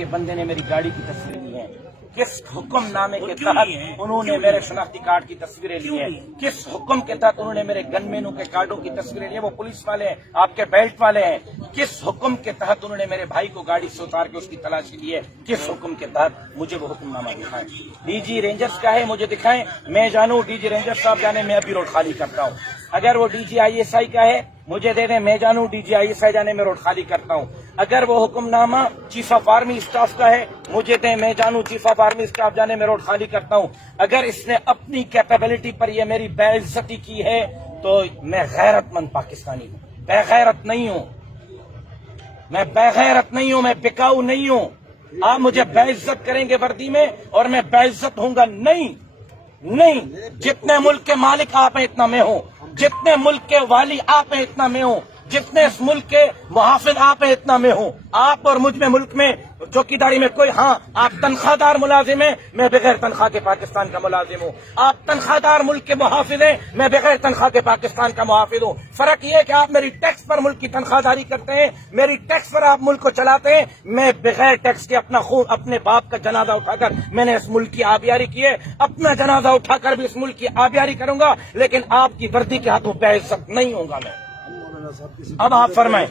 आपके बंदे ने मेरी गाड़ी की तस्वीरें ली हैं? किस हुक्मनामे के तहत उन्होंने मेरे शनाख्ती कार्ड की तस्वीरें ली हैं? किस हुक्म के तहत उन्होंने मेरे गनमैनों के कार्डों की तस्वीरें ली हैं? वो पुलिस वाले हैं, आपके बेल्ट वाले हैं। किस हुक्म के तहत उन्होंने मेरे भाई को गाड़ी से उतार के उसकी तलाशी ली है? किस हुक्म के तहत? मुझे वो हुक्मनामा दिखाएं। डीजी रेंजर्स का है, मुझे दिखाएं। मैं जानूं डीजी रेंजर्स साहब जाने मैं अभी रोड खाली करता हूं। अगर वो डीजी आईएसआई का है, मुझे दे दें, मैं जानूं डीजी आईएसआई जाने में रोड खाली करता हूं। अगर वो hukamnama chief of army staff का है, मुझे दें, मैं जानूं चीफ ऑफ आर्मी स्टाफ जाने में रोड खाली करता हूं। अगर इसने अपनी कैपेबिलिटी पर ये मेरी बेइज्जती की है तो मैं गैरतमंद पाकिस्तानी हूं, बेगैरत नहीं हूं। मैं बेगैरत नहीं हूं, मैं बिकाऊ नहीं हूं। आप मुझे बेइज्जत करेंगे वर्दी में और मैं बेइज्जत होऊंगा नहीं। जितने मुल्क के मालिक आप हैं इतना मैं हूं, जितने मुल्क के वाली आप हैं इतना मैं हूं, जितने इस मुल्क के मुहाफिज आप हैं इतना मैं हूं। आप और मुझ में मुल्क में चौकीदारी में कोई, हाँ आप तनख्वाहदार मुलाजिम हैं, मैं बगैर तनख्वाह के पाकिस्तान का मुलाजिम हूं। आप तनख्वाहदार मुल्क के मुहाफिज हैं, मैं बगैर तनख्वाह के पाकिस्तान का मुहाफिज हूं। फर्क ये है कि आप मेरी टैक्स पर मुल्क की तनख्वाहदारी करते हैं, मेरी टैक्स पर आप मुल्क को चलाते हैं। मैं बगैर टैक्स के अपना खून, अपने बाप का जनाजा उठाकर मैंने इस मुल्क की आबियारी की है, अपना जनाजा उठाकर भी इस मुल्क की आबियारी करूंगा, लेकिन आपकी वर्दी के हाथों बेइज्जत नहीं होऊंगा मैं। अब आप फरमाएं,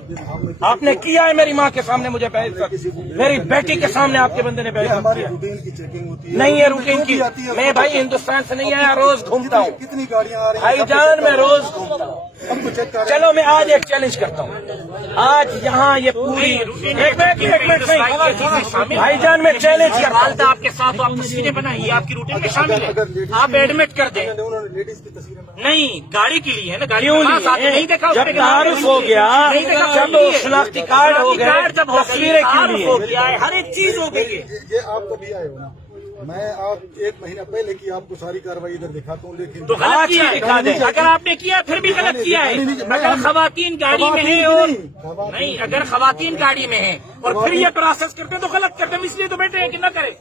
आपने किया है मेरी माँ के सामने मुझे बेइज्जत, मेरी बेटी के सामने आपके बंदे ने बेइज्जत किया। रूटीन की चेकिंग होती है, नहीं है रूटीन की। मैं भाई हिंदुस्तान से नहीं आया, रोज घूमता हूँ कितनी गाड़ियां आ रही हैं भाईजान, मैं रोज घूमता हूँ। हमको चेक कर। चलो मैं आज एक चैलेंज करता हूँ। आज यहाँ ये पूरी एक मिनट भाईजान, मैं चैलेंज करता हूँ। आपके साथ तो आप तस्वीरें बनाइए, आपकी रूटीन में शामिल है, आप एडमिट कर दें। उन्होंने लेडीज की तस्वीरें नहीं, गाड़ी के लिए है ना, गाड़ी क्यों नहीं देखा, जब तारुफ हो गया, जब शनाख्ती कार्ड हो गया, जब तस्वीरें क्यों हो लिए? गया है, हर एक चीज हो गई है। ये आप कभी आए हो ना, मैं आप 1 महीना पहले की आपको सारी कार्रवाई इधर दिखाता हूँ, लेकिन तो गलत किया है। दिखा दें। अगर आपने किया फिर भी गलत किया है। अगर खवातीन गाड़ी में है और नहीं, अगर खवातीन गाड़ी में है और फिर ये प्रोसेस करते हैं तो गलत करते हैं। इसलिए तो बैठे हैं कि न करें।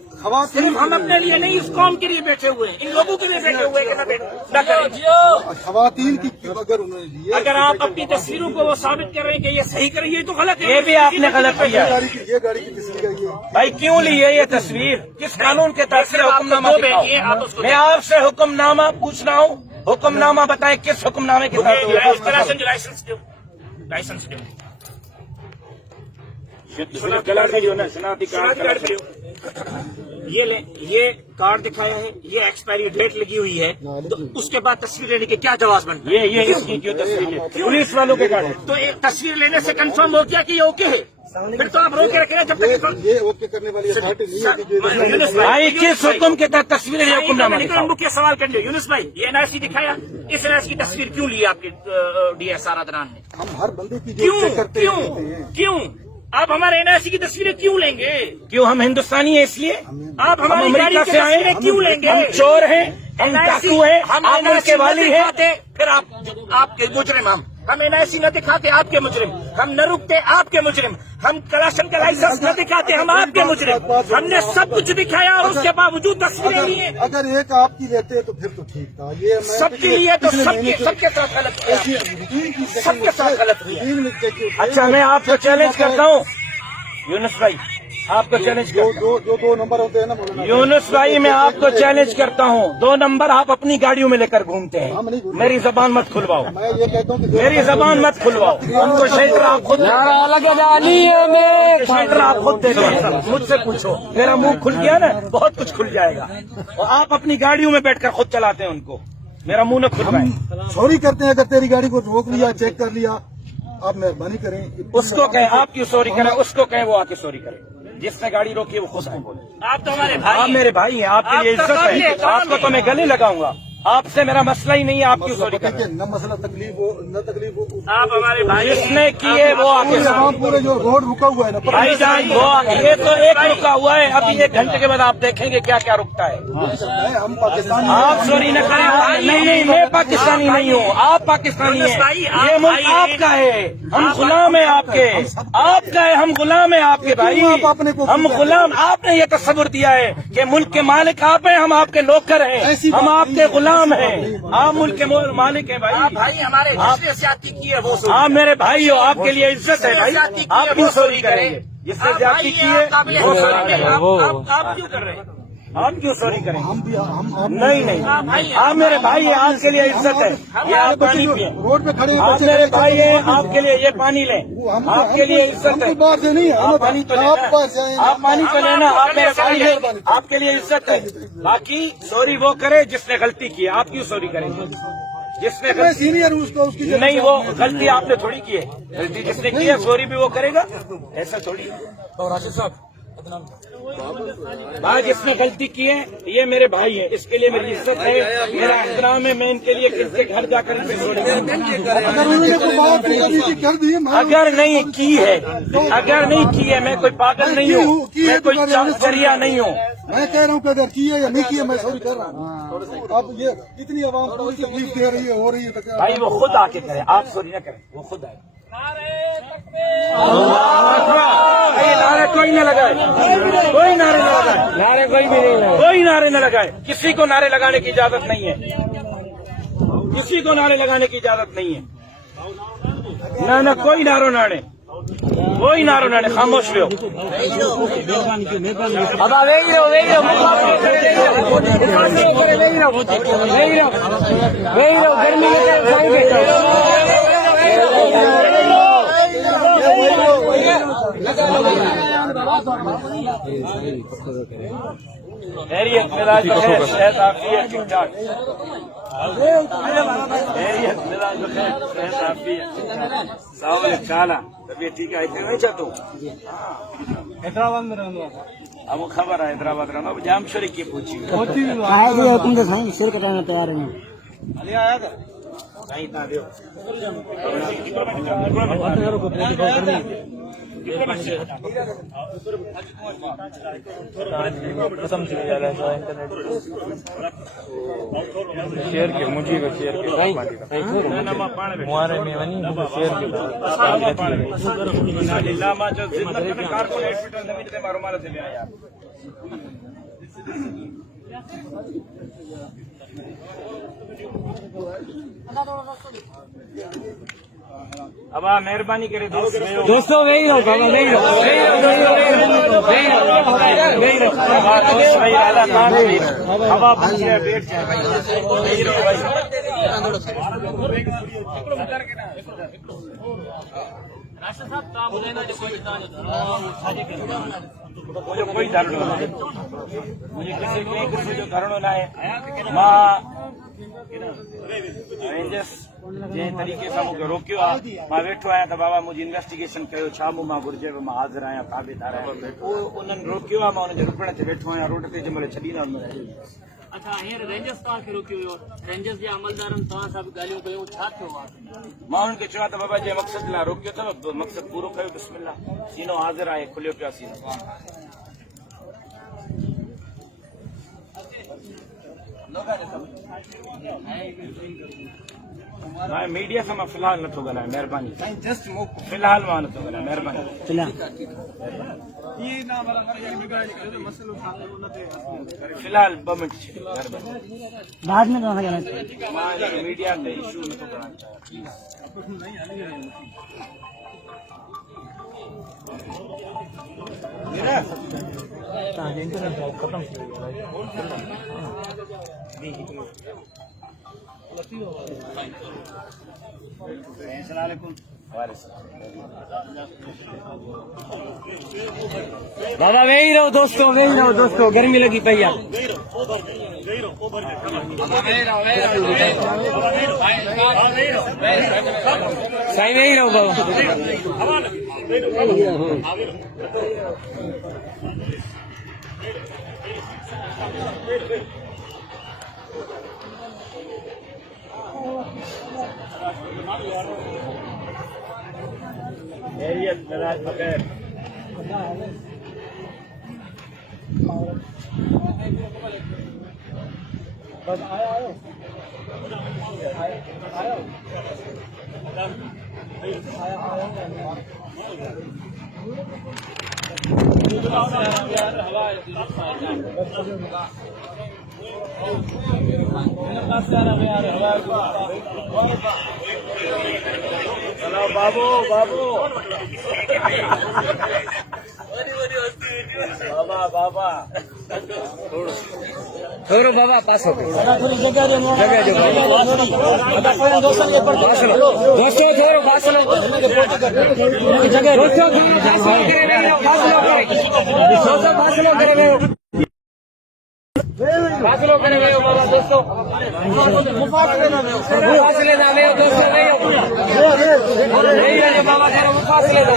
सिर्फ हम अपने लिए नहीं, इस कौम के लिए बैठे हुए हैं, इन लोगों के लिए बैठे हुए हैं कि न करें। खवातीन की अगर उन्होंने दी, अगर आप अपनी तस्वीरों को वो साबित कर रहे हैं कि ये सही कर रही है तो गलत है। ये भी आपने गलत किया है। ये गाड़ी की तस्वीर आई है भाई क्यों ली है ये तस्वीर? किस कानून के तहत से हुक्मनामा दिखाओ? मैं आपसे हुक्मनामा पूछ रहा हूँ, हुक्मनामा बताएं किस हुक्मनामे के तहत? लाइसेंस दो। ये कार्ड दिखाया है, ये एक्सपायरी डेट लगी हुई है, तो उसके बाद तस्वीर लेने के क्या जवाब बनता है? ये इसकी क्यों तस्वीर है? पुलिस वालों के कार्ड। तो एक तस्वीर लेने से कंफर्म हो गया कि ये ओके है, फिर तो आप रोक के रखें जब तक ये ओके करने वाली अथॉरिटी नहीं है। भाई किस हुक्म के तहत तस्वीरें लिए? हुक्मनामा दिखाओ। मुख्य सवाल कर लियो यूनुस भाई, ये एनआरसी दिखाया, इस एनआरसी की तस्वीर क्यों ली आपके डीएसआर अदनान ने? हम हर बंदे की क्यों चेक करते क्यों हैं। क्यों आप हमारे एनआरसी की तस्वीरें क्यों लेंगे? क्यों हम हिंदुस्तानी हैं इसलिए? आप हमारी अमेरिका गाड़ी की से आए, तस्वीरें क्यों लेंगे? हम चोर हैं, हम डाकू हैं, आप मुल्क के वाली हैं। फिर आपके मुजरिम, हम एनआईसी न दिखाते आपके मुजरिम, हम न रुकते आपके मुजरिम, हम कलाशन का लाइसेंस न दिखाते हम आपके मुजरिम। हमने सब कुछ दिखाया और उसके बावजूद तस्वीरें ली हैं। अगर एक आपकी लेते तो फिर तो ठीक था। ये सबके लिए तो सबके साथ गलत किया, सबके साथ गलत किया। अच्छा मैं आपको चैलेंज करता हूँ यूनुस भाई, आपको चैलेंज करता हूँ। दो नंबर होते हैं ना मौलाना। यूनुस भाई मैं आपको चैलेंज करता हूँ, 2 नंबर आप अपनी गाड़ियों में लेकर घूमते हैं। मेरी जबान मत खुलवाओ, मैं ये कहता हूँ कि मेरी जबान मत खुलवाओ। हमको शेल्टर आप खुद शेल्टर आप खुद देते हैं। मुझसे पूछो, मेरा मुंह खुल गया ना, बहुत कुछ खुल जाएगा। और आप अपनी गाड़ियों में बैठकर खुद चलाते हैं उनको, मेरा मुंह न खुलवाए। चोरी करते हैं, अगर तेरी गाड़ी को रोक लिया, चेक कर लिया, आप मेहरबानी करें। उसको कहें आप क्यों चोरी करें, उसको कहें वो आके चोरी करे। जिसने गाड़ी रोकी है वो खुश है बोले। आप तो हमारे भाई, आप मेरे भाई हैं, आपके लिए इज्जत है। आपको तो मैं गले लगाऊंगा, आपसे मेरा मसला ही नहीं है। आप क्यों चोरी कर रहे हैं? न मसला तकलीफ हो न तकलीफ हो, आप हमारे भाई। जिसने किए वो आके पूरे जो रोड रुका हुआ है ना, भाई जान वो ये तो एक रुका हुआ है, अभी 1 घंटे के बाद आप देखेंगे क्या क्या रुकता है। हम पाकिस्तानी आप चोरी न करें। नहीं मैं पाकिस्तानी नहीं हूँ, आप पाकिस्तानी हैं। ये मुल्क आपका है, हम गुलाम है आपके, आपका है, हम गुलाम है आपके भाई। हम गुलाम, आपने ये तस्वुर दिया है कि मुल्क के मालिक आप हैं, हम आपके नौकर हैं, हम आपके गुलाम हैं। आप मुल्क के मालिक हैं भाई। भाई हमारे जिसने ज्यादती की है वो आप मेरे भाई हो, आपके लिए इज्जत है भाई। आप क्यों चोरी करेंगे? جس سے زیادتی کی ہے وہ سوری کرے. آپ کیوں کر رہے ہیں؟ آپ کیوں سوری کریں؟ ہم بھی ہم نہیں آپ میرے بھائی ہیں، آپ کے لیے عزت ہے. یہ آپ پانی پیئیں. روڈ پہ کھڑے ہیں آپ بچے میرے کھڑے بھائی ہیں. ہیں، آپ کے لیے یہ پانی لیں. آپ کے لیے عزت ہم ہے. کو باہر سے نہیں ہے، آپ پانی تو آپ لینا. پاس جائیں. آپ پانی تو لینا. آپ میرے بھائی ہیں، آپ کے لیے عزت ہے. باقی سوری وہ کرے جس نے غلطی کی ہے. آپ کیوں سوری کریں گے؟ جس نے میں سینئر ہوں اس کو، اس کی جگہ نہیں، وہ غلطی آپ نے تھوڑی کی ہے. غلطی جس نے کی ہے سوری بھی وہ کرے گا، ایسا تھوڑی. راشد صاحب بھائی جس نے غلطی کی ہے یہ میرے بھائی ہیں، اس کے لیے میری عزت ہے، میرا احترام ہے. میں ان کے لیے کس کے گھر جا کر ان سے سوری کروں. اگر انہوں نے کوئی بات کرنی تھی کر دی. اگر نہیں کی ہے، اگر نہیں کی ہے، میں کوئی پاگل نہیں ہوں، میں کوئی چریا نہیں ہوں. میں کہہ رہا ہوں کہ اگر کی ہے یا نہیں کی ہے میں سوری کر رہا ہوں. اب یہ اتنی عوام کو تکلیف دے رہی ہے، ہو رہی ہے تو کیا؟ بھائی وہ خود آ کے کرے، آپ سوری نہ کریں، وہ خود آئے. یہ نعرے کوئی نہ لگائے، کوئی نعرے نہ لگائے، نعرے کوئی بھی نہیں لگائے، کوئی نعرے نہ لگائے. کسی کو نعرے لگانے کی اجازت نہیں ہے، کسی کو نعرے لگانے کی اجازت نہیں ہے. نہ کوئی نعرو ناڑے، کوئی نعرو ناڑے. خاموش رہو. خیریت مزاج بخیر، صحت عافیت ٹھیک ٹھاک. خیریت مزاج بخیر، صحت عافیت. السلام علیکم. کالا طبیعت ٹھیک ہے؟ اتنے نہیں چاہتا ہوں. حیدرآباد میں رہنے والا اب وہ خبر ہے حیدرآباد رہنا. اب جام شریک کی پوچھی حکم دکھائیں سر کٹانا تیار ہیں. علی آیا تھا نہیں تھا دیو. شیر کے مجھے کا شیر کے ہمارے میں ونی شیر کے لاما جو ذمت کارپوریٹ ہاسپٹل زمین سے معلومات سے لے آیا. اب آپ مہربانی کرے دوستوں وہی رہو بابا وہی رہو اب آپ بیٹھ جائیں. مجھے کوئی دھرنو نہ ہے، مجھے کسی کو جو دھرنو نہ ہے. ماں رینجرس جن طریقے سے مجھے روکیو ہے. میں ویٹھو آیا تو بابا مجھے انویسٹیگیشن کयो छा मूं मां घुर्जे मां हाज़िर आहियां ताबेदार आहियां. उन्हनि रोकियो आहे, मां हुनजे रुकण ते वेठो आहियां. रोड ते जंहिं महिल छॾींदा हुन. अच्छा हींअर रेंजर्स तव्हांखे रोकियो हुयो, रेंजर्स जे अमलदारनि तव्हां सां बि ॻाल्हियूं कयूं, छा थियो आहे? मां हुननि खे चयो आहे त बाबा जे मक़सद लाइ रोकियो अथव मक़सद पूरो कयो. बिस्मिल्लाह. सीनो हाज़िर आहे, खुलियो पियो आहे सीनो. मैं मीडिया से मैं फिलहाल नथो ॻाल्हायां. महिरबानी फिलहाल मां नथो ॻाल्हायां. महिरबानी. फिलहाल 2 मिनट छॾियो. महिरबानी. बाद में तव्हां सां ॻाल्हाए. मां हिन मीडिया ते इशू नथो करणु चाहियां. तव्हांजे इंटरनेट ख़तम थी वियो दादा. वेही रहो दोस्तों, गर्मी लगी पई आहे. साईं वेही रहो बाबा. खैरियत मिजाज बगैर. बस आया बाबू बाबू बाबा बाबा छोड़ो बाबा पास हो गए दोस्तों छोड़ो पास लो फासलो करे हुए हो बाबा दोस्तों फासले ना हुए हो दोस्तों नहीं रहे बाबा जरा फासले दो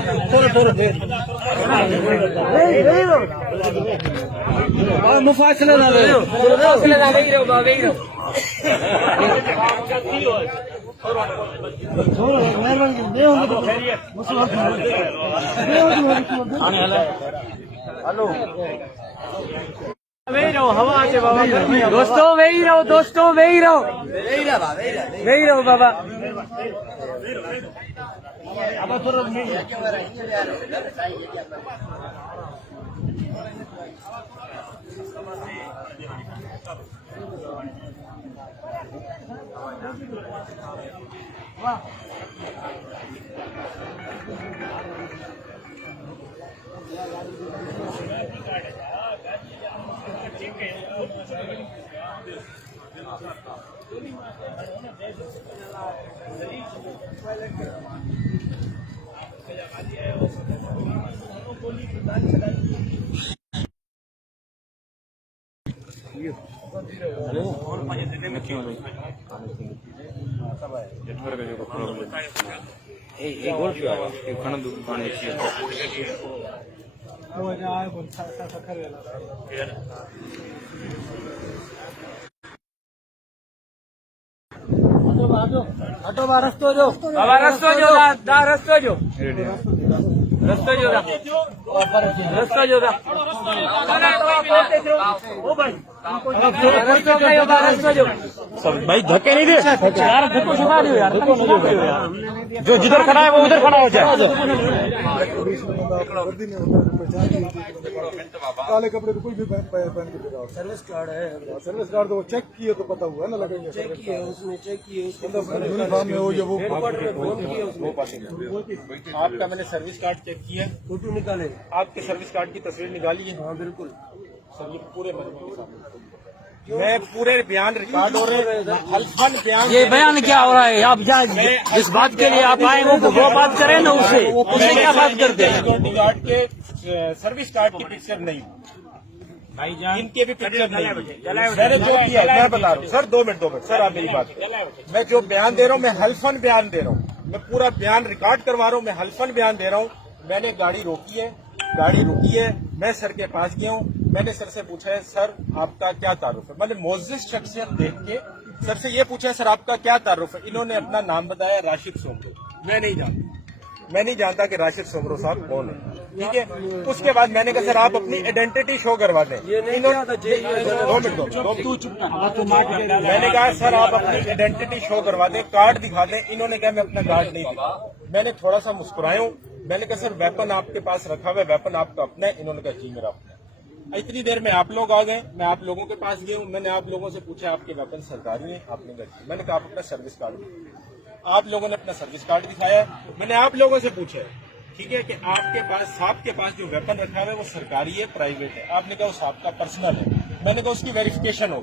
मुफासले ना ले मुफासले ना वही रहो बाबा वही रहो हेलो वही रहो हवा आके बाबा दोस्तों वही रहो दोस्तों वही रहो बाबा बाबा रस्तो जो भाई धक्के नहीं दे यार धक्को छुपा दो यार जो जिधर खड़ा है वो उधर खड़ा हो जाए काले कपड़े तो कोई भी पहन के देगा। सर्विस कार्ड है, सर्विस कार्ड तो वो चेक किए तो पता हुआ ना लगेगा। चेक किए उसमें यूनिफॉर्म में हो जो वो आपका मैंने सर्विस कार्ड चेक किया, फोटो निकाले, आपके सर्विस कार्ड की तस्वीर निकाली है। हाँ बिल्कुल सर ये पूरे मैं पूरे बयान रिकॉर्ड हो रहे हैं, हल्फन बयान। ये बयान क्या हो रहा है? आप जिस बात के लिए आप आए वो बात करें ना उससे क्या बात करते हैं? सिक्योरिटी गार्ड के सर्विस कार्ड की पिक्चर नहीं, इनके भी पिक्चर नहीं। मैंने जो किया मैं बता रहा हूँ सर, 2 मिनट सर, आप मेरी बात। मैं जो बयान दे रहा हूँ मैं हल्फन बयान दे रहा हूँ, मैं पूरा बयान रिकॉर्ड करवा रहा हूँ, मैं हल्फन बयान दे रहा हूँ। मैंने गाड़ी रुकी है, मैं सर के पास गया हूँ, मैंने सर से पूछा है सर आपका क्या तारुफ है। मैंने मोजिज शख्सियत देख के सर से ये पूछा है सर आपका क्या तारुफ है। इन्होंने अपना नाम बताया राशिद सोमरो। मैं नहीं जानता कि राशिद सोमरो साहब कौन है, ठीक है। उसके बाद मैंने कहा सर आप अपनी आइडेंटिटी शो करवा दें। मैंने कहा सर आप अपनी आइडेंटिटी शो करवा दें, कार्ड दिखा दें। इन्होंने कहा मैं अपना कार्ड नहीं दिखा। मैंने थोड़ा सा मुस्कुराया हूँ, मैंने कहा सर वेपन आपके पास रखा हुआ है, वेपन आपका अपना है। इन्होंने कहा जी मेरा अपना है। इतनी देर में आप लोग आ गए, मैं आप लोगों के पास गया हूँ, मैंने आप लोगों से पूछा आपके वेपन सरकारी हैं, आपने कहा मैंने कहा आप अपना सर्विस कार्ड, आप लोगों ने अपना सर्विस कार्ड दिखाया। मैंने आप लोगों से पूछा ठीक है कि आपके पास साहब के पास जो वेपन रखा हुआ है वो सरकारी है प्राइवेट है। आपने कहा वो साहब का पर्सनल है। मैंने कहा उसकी वेरिफिकेशन हो।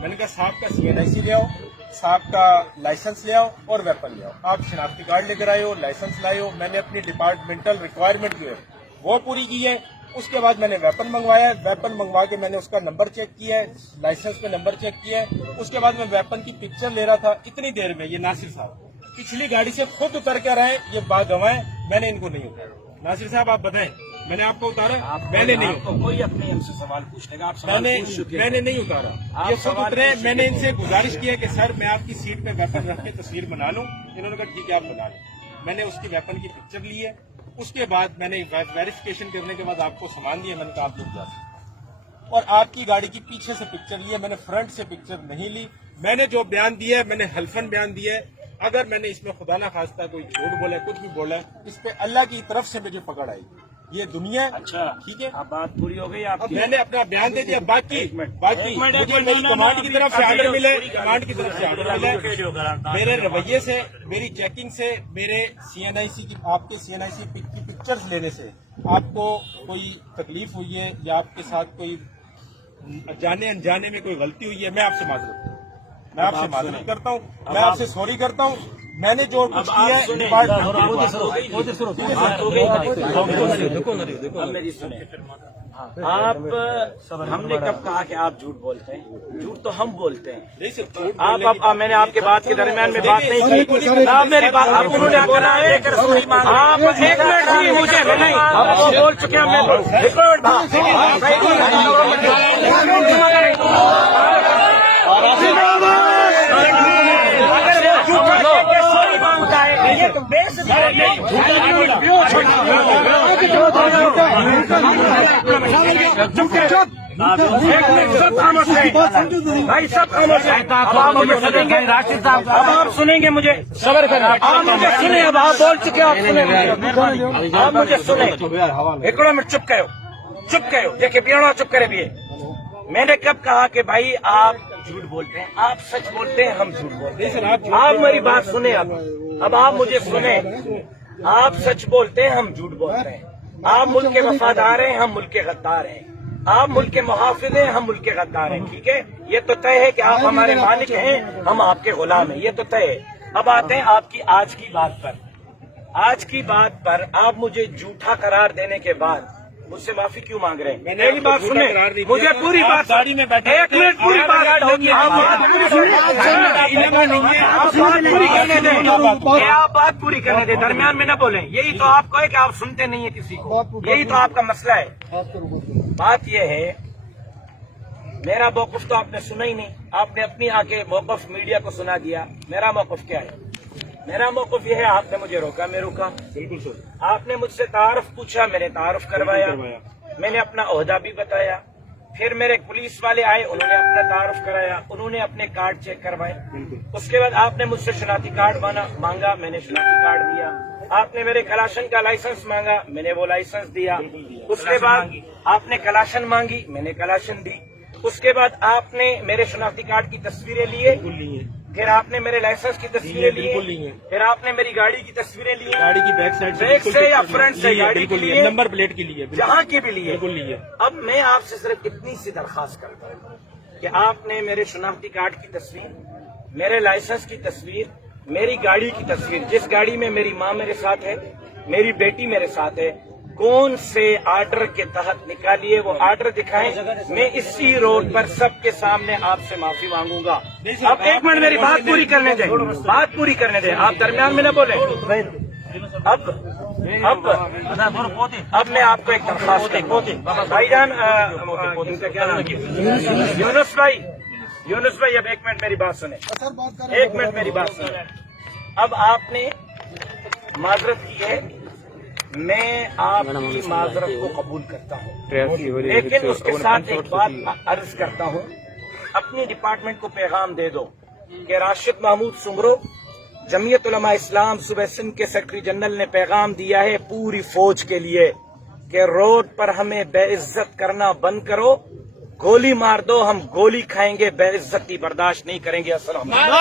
मैंने कहा साहब का CNIC ले आओ, साहब का लाइसेंस ले आओ और वेपन ले आओ। आप शनाख्ती कार्ड लेकर आए हो, लाइसेंस लाए हो। मैंने अपनी डिपार्टमेंटल रिक्वायरमेंट जो है वो पूरी की है। उसके बाद मैंने वेपन मंगवाया है, वेपन मंगवा के मैंने उसका नंबर चेक किया है, लाइसेंस पे नंबर चेक किया है। उसके बाद मैं वेपन की पिक्चर ले रहा था। इतनी देर में ये नासिर साहब पिछली गाड़ी से खुद उतर कर आए, ये बागवाए, मैंने इनको नहीं उतारा। नासिर साहब आप बताएं, मैंने आपको उतारा? मैंने नहीं उतारा। कोई अपने हमसे सवाल पूछने का, आप मैंने नहीं उतारा, ये खुद उतरे। मैंने इनसे गुजारिश किया कि सर मैं आपकी सीट पे वेपन रख के तस्वीर बना लूं। इन्होंने कहा ठीक है आप बना लो। मैंने उसकी वेपन की पिक्चर ली है। उसके बाद मैंने वेरिफिकेशन करने के बाद आपको सामान दिया। मैंने कहा आप लोग जा सकते। और आपकी गाड़ी की पीछे से पिक्चर ली है, मैंने फ्रंट से पिक्चर नहीं ली। मैंने जो बयान दिया है मैंने हल्फन बयान दिया है। अगर मैंने इसमें खुदा ना खास्ता कोई झूठ बोला, कुछ भी बोला, इस पे अल्लाह की तरफ से मुझे पकड़ आई। یہ دنیا ہے. اچھا ٹھیک ہے, اب بات پوری ہو گئی آپ اب کی. میں نے اپنا بیان دے دیا. باقی ایک منٹ. مجھے میری کمانڈ کی طرف سے آرڈر ملے, کمانڈ کی طرف سے آرڈر ملے. میرے رویے سے, میری چیکنگ سے, میرے CNIC کی, آپ کے CNIC کی پکچرز لینے سے آپ کو کوئی تکلیف ہوئی ہے یا آپ کے ساتھ کوئی جانے انجانے میں کوئی غلطی ہوئی ہے, میں آپ سے معذرت کرتا ہوں. میں آپ سے سوری کرتا ہوں. میں نے جو کچھ کیا ہے اب میری سنیں. آپ, ہم نے کب کہا کہ آپ جھوٹ بولتے ہیں؟ جھوٹ تو ہم بولتے ہیں. آپ میں نے آپ کے بات کے درمیان میں بات نہیں کی. آپ میری بات, آپ انہوں نے بولا ہے آپ ایک منٹ دیے مجھے, نہیں آپ وہ بول چکے ہیں. یہ تو بھائی سب خاموش ہیں. اب آپ مجھے سنیں گے راشد صاحب, اب آپ سنیں گے مجھے. صبر کریں, آپ مجھے سنیں. اب آپ بول چکے, آپ سنیں, آپ مجھے سنیں. ایک منٹ چپ کرو دیکھیں پیڑا چپ کرے بھی. میں نے کب کہا کہ بھائی آپ جھوٹ بولتے ہیں؟ آپ سچ بولتے ہیں, ہم جھوٹ بولتے ہیں. آپ میری بات سنیں. اب آپ مجھے سنیں. آپ سچ بولتے ہیں, ہم جھوٹ بولتے ہیں. آپ ملک کے وفادار ہیں, ہم ملک کے غدار ہیں. آپ ملک کے محافظ ہیں, ہم ملک کے غدار ہیں. ٹھیک ہے, یہ تو طے ہے کہ آپ ہمارے مالک ہیں, ہم آپ کے غلام ہیں. یہ تو طے ہے. اب آتے ہیں آپ کی آج کی بات پر. آج کی بات پر آپ مجھے جھوٹا قرار دینے کے بعد مجھ سے معافی کیوں مانگ رہے ہیں؟ میری بات سنیں, مجھے پوری بات, ایک منٹ پوری بات ہوگی. آپ بات پوری کرنے دیں, درمیان میں نہ بولیں. یہی تو آپ کو ہے کہ آپ سنتے نہیں ہیں کسی کو, یہی تو آپ کا مسئلہ ہے. بات یہ ہے, میرا موقف تو آپ نے سنا ہی نہیں. آپ نے اپنی آ کے موقف میڈیا کو سنا دیا. میرا موقف کیا ہے؟ میرا موقف یہ ہے, آپ نے مجھے روکا, میں روکا. بالکل سر. آپ نے مجھ سے تعارف پوچھا, میں نے تعارف کروایا. میں نے اپنا عہدہ بھی بتایا. پھر میرے پولیس والے آئے, انہوں نے اپنا تعارف کرایا, انہوں نے اپنے کارڈ چیک کروائے. اس کے بعد آپ نے مجھ سے شناختی کارڈ مانگا, میں نے شناختی کارڈ دیا. آپ نے میرے کلاشن کا لائسنس مانگا, میں نے وہ لائسنس دیا. اس کے بعد آپ نے کلاشن مانگی, میں نے کلاشن دی. اس کے بعد آپ نے میرے شناختی کارڈ کی تصویریں لیے, پھر آپ نے میرے لائسنس کی تصویریں لی, پھر آپ نے میری گاڑی کی تصویریں لی. گاڑی کی بیک سائڈ بیک سے یا فرنٹ سے, گاڑی کے لیے, نمبر پلیٹ کے لیے, جہاں کی بھی لیے. بالکل لیے. اب میں آپ سے صرف اتنی سی درخواست کرتا ہوں کہ آپ نے میرے شناختی کارڈ کی تصویر, میرے لائسنس کی تصویر, میری گاڑی کی تصویر, جس گاڑی میں میری ماں میرے ساتھ ہے, میری بیٹی میرے ساتھ ہے, کون سے آرڈر کے تحت نکالیے, وہ آرڈر دکھائیں. میں اسی روڈ پر سب کے سامنے آپ سے معافی مانگوں گا. اب ایک منٹ میری بات پوری کرنے دیں, بات پوری کرنے دیں, آپ درمیان میں نہ بولیں. اب میں آپ کو ایک درخواست کرتا ہوں بھائی جان, ان کا کیا نام ہے, یونس بھائی, اب ایک منٹ میری بات سنیں, ایک منٹ میری بات سنیں. اب آپ نے معذرت کی ہے, میں آپ کی معذرت کو قبول کرتا ہوں, لیکن اس کے ساتھ ایک بات عرض کرتا ہوں. اپنی ڈپارٹمنٹ کو پیغام دے دو کہ راشد محمود سنگرو, جمعیت علماء اسلام صوبہ سندھ کے سیکرٹری جنرل نے پیغام دیا ہے پوری فوج کے لیے کہ روڈ پر ہمیں بے عزت کرنا بند کرو, گولی مار دو, ہم گولی کھائیں گے, بے عزتی برداشت نہیں کریں گے. السلام علیکم.